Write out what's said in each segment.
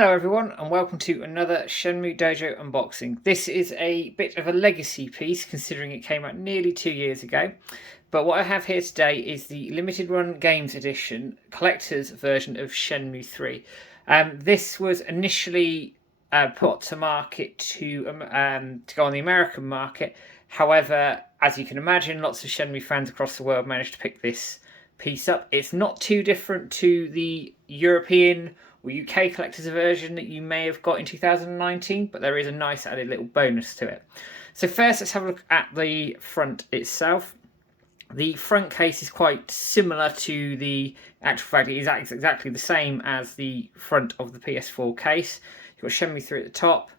Hello everyone and welcome to another Shenmue Dojo unboxing. This is a bit of a legacy piece considering it came out nearly 2 years ago. But what I have here today is the limited run games edition collector's version of Shenmue 3. This was initially put to market to go on the American market. However, as you can imagine, lots of Shenmue fans across the world managed to pick this piece up. It's not too different to the European or UK collector's version that you may have got in 2019, but there is a nice added little bonus to it. So first, let's have a look at the front itself. The front case is quite similar to the actual fact. It is exactly the same as the front of the PS4 case. You've got Shenmue 3 at the top,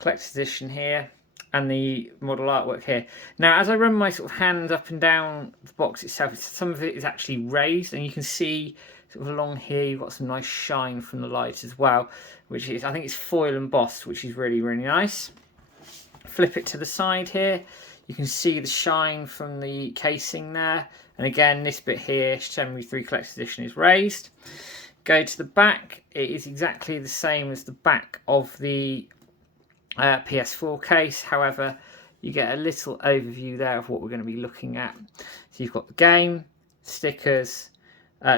collector's edition here, and the model artwork here. Now, as I run my sort of hands up and down the box itself, some of it is actually raised, and you can see sort of along here you've got some nice shine from the light as well, which is, I think it's foil embossed, which is really, really nice. Flip it to the side here, you can see the shine from the casing there, and again this bit here, Shenmue 3 Collector's Edition, is raised. Go to the back, it is exactly the same as the back of the PS4 case, however you get a little overview there of what we're going to be looking at. So you've got the game, stickers,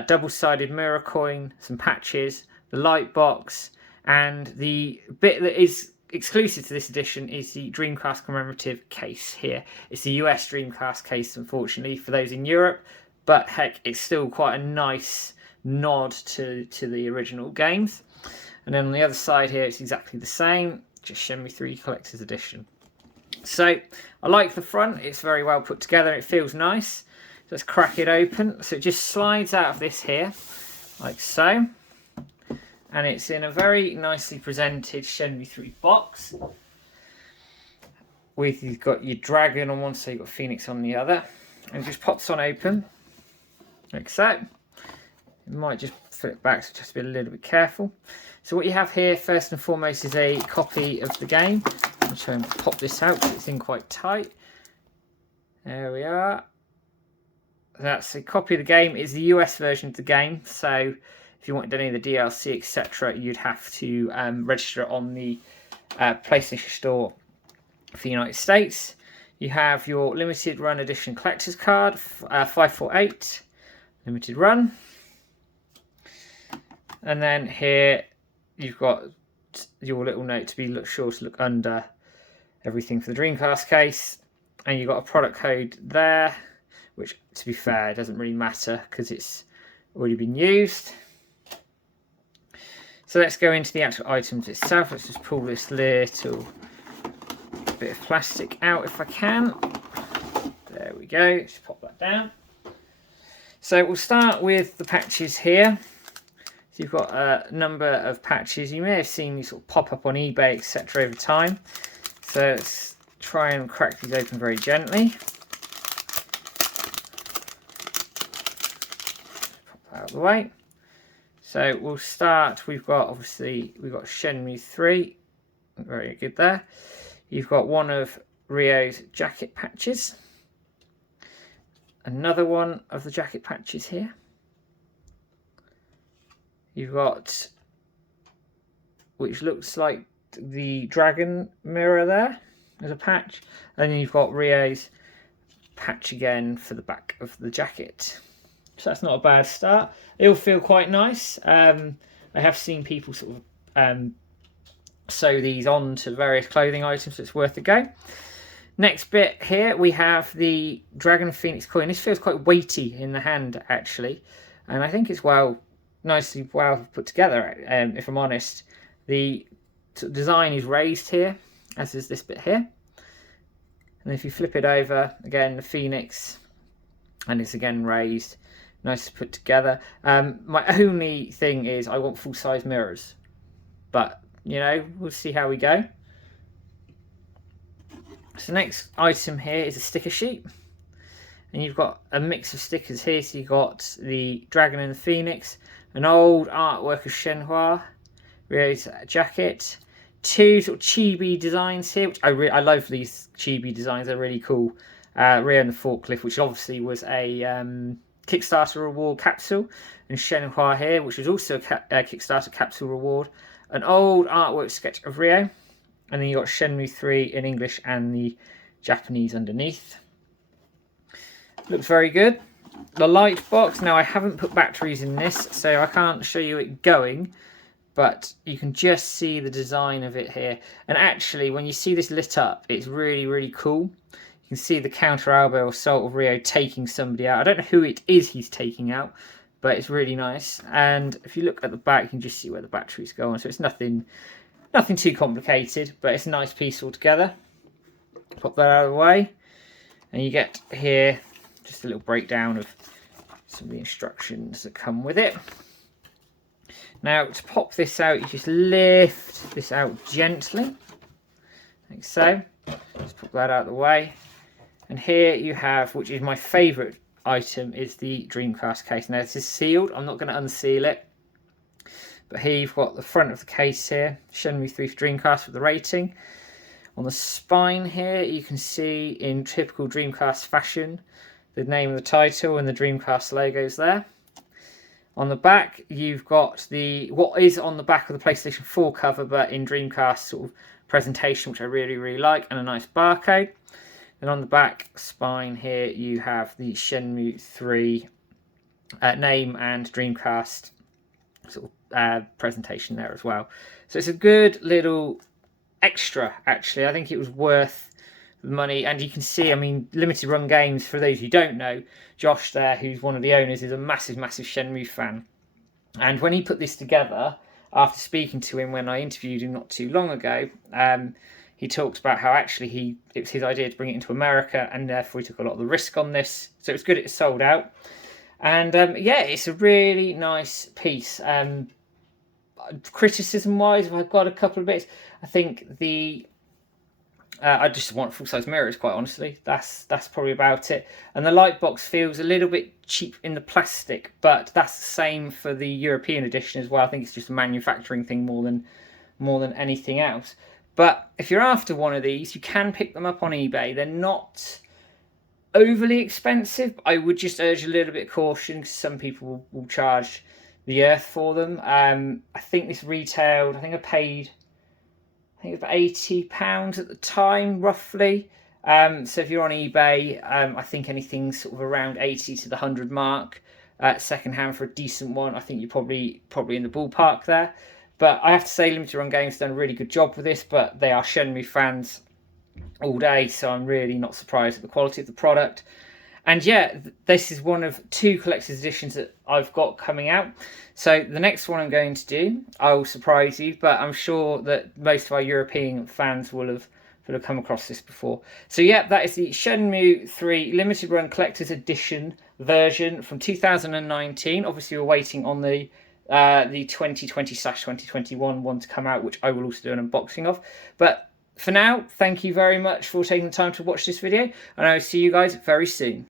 double-sided mirror coin, some patches, the light box, and the bit that is exclusive to this edition is the Dreamcast commemorative case here. It's the US Dreamcast case, unfortunately, for those in Europe, but heck, it's still quite a nice nod to the original games. And then on the other side here, it's exactly the same, just Shenmue 3 Collector's Edition. So, I like the front, it's very well put together, it feels nice. Let's crack it open. So it just slides out of this here, like so. And it's in a very nicely presented Shenmue 3 box. You've got your dragon on one side, you've got Phoenix on the other. And it just pops on open, like so. You might just flip back, so just be a little bit careful. So what you have here, first and foremost, is a copy of the game. I'll try and pop this out because it's in quite tight. There we are. That's a copy of the game. It's the US version of the game, so if you wanted any of the DLC, etc., you'd have to register it on the PlayStation Store for the United States. You have your limited run edition collector's card, 548 limited run, and then here you've got your little note to be sure to look under everything for the Dreamcast case, and you've got a product code there, which, to be fair, it doesn't really matter because it's already been used. So let's go into the actual items itself. Let's just pull this little bit of plastic out if I can. There we go. Just pop that down. So we'll start with the patches here. So you've got a number of patches. You may have seen these sort of pop up on eBay, etc. over time. So let's try and crack these open very gently. Out of the way. So we'll start. We've got Shenmue 3, very good there. You've got one of Ryo's jacket patches, another one of the jacket patches here. You've got, which looks like the dragon mirror there as a patch, and then you've got Ryo's patch again for the back of the jacket. So that's not a bad start. They all feel quite nice. I have seen people sort of sew these on to various clothing items, so it's worth a go. Next bit here, we have the Dragon Phoenix coin. This feels quite weighty in the hand, actually. And I think it's nicely well put together, if I'm honest. The design is raised here, as is this bit here. And if you flip it over, again, the Phoenix, and it's again raised. Nice to put together. My only thing is I want full-size mirrors. But, you know, we'll see how we go. So next item here is a sticker sheet. And you've got a mix of stickers here. So you've got the Dragon and the Phoenix. An old artwork of Shenhua. Ryo's jacket. Two sort of chibi designs here. Which I love these chibi designs. They're really cool. Ryo and the Forklift, which obviously was a Kickstarter reward capsule, and Shenhua here, which was also a Kickstarter capsule reward, an old artwork sketch of Rio, and then you got Shenmue 3 in English and the Japanese underneath. Looks very good. The light box, now I haven't put batteries in this, so I can't show you it going, but you can just see the design of it here. And actually, when you see this lit up, it's really, really cool. You can see the counter elbow assault of Rio taking somebody out. I don't know who it is he's taking out, but it's really nice. And if you look at the back, you can just see where the batteries go on. So it's nothing too complicated, but it's a nice piece altogether. Pop that out of the way, and you get here just a little breakdown of some of the instructions that come with it. Now, to pop this out, you just lift this out gently, like so. Just pop that out of the way. And here you have, which is my favourite item, is the Dreamcast case. Now, this is sealed. I'm not going to unseal it. But here you've got the front of the case here, Shenmue 3 for Dreamcast with the rating. On the spine here, you can see in typical Dreamcast fashion, the name of the title and the Dreamcast logos there. On the back, you've got what is on the back of the PlayStation 4 cover, but in Dreamcast sort of presentation, which I really, really like, and a nice barcode. And on the back spine here, you have the Shenmue 3 name and Dreamcast sort of presentation there as well. So it's a good little extra, actually. I think it was worth the money. And you can see, I mean, limited run games, for those who don't know, Josh there, who's one of the owners, is a massive Shenmue fan. And when he put this together, after speaking to him when I interviewed him not too long ago, he talked about how actually it was his idea to bring it into America, and therefore he took a lot of the risk on this. So it's good it sold out. And yeah, it's a really nice piece. Criticism-wise, I've got a couple of bits. I think I just want full-size mirrors, quite honestly. That's probably about it. And the light box feels a little bit cheap in the plastic, but that's the same for the European edition as well. I think it's just a manufacturing thing more than anything else. But if you're after one of these, you can pick them up on eBay. They're not overly expensive. I would just urge a little bit of caution, because some people will charge the earth for them. I think this retailed, I think it was about £80 at the time, roughly. So if you're on eBay, I think anything sort of around 80 to the 100 mark, secondhand for a decent one, I think you're probably in the ballpark there. But I have to say, Limited Run Games done a really good job with this, but they are Shenmue fans all day, so I'm really not surprised at the quality of the product. And yeah, this is one of 2 collector's editions that I've got coming out. So the next one I'm going to do, I will surprise you, but I'm sure that most of our European fans will have come across this before. So yeah, that is the Shenmue 3 Limited Run Collector's Edition version from 2019. Obviously, we're waiting on the 2020/2021 one to come out, which I will also do an unboxing of. But for now, thank you very much for taking the time to watch this video, and I will see you guys very soon.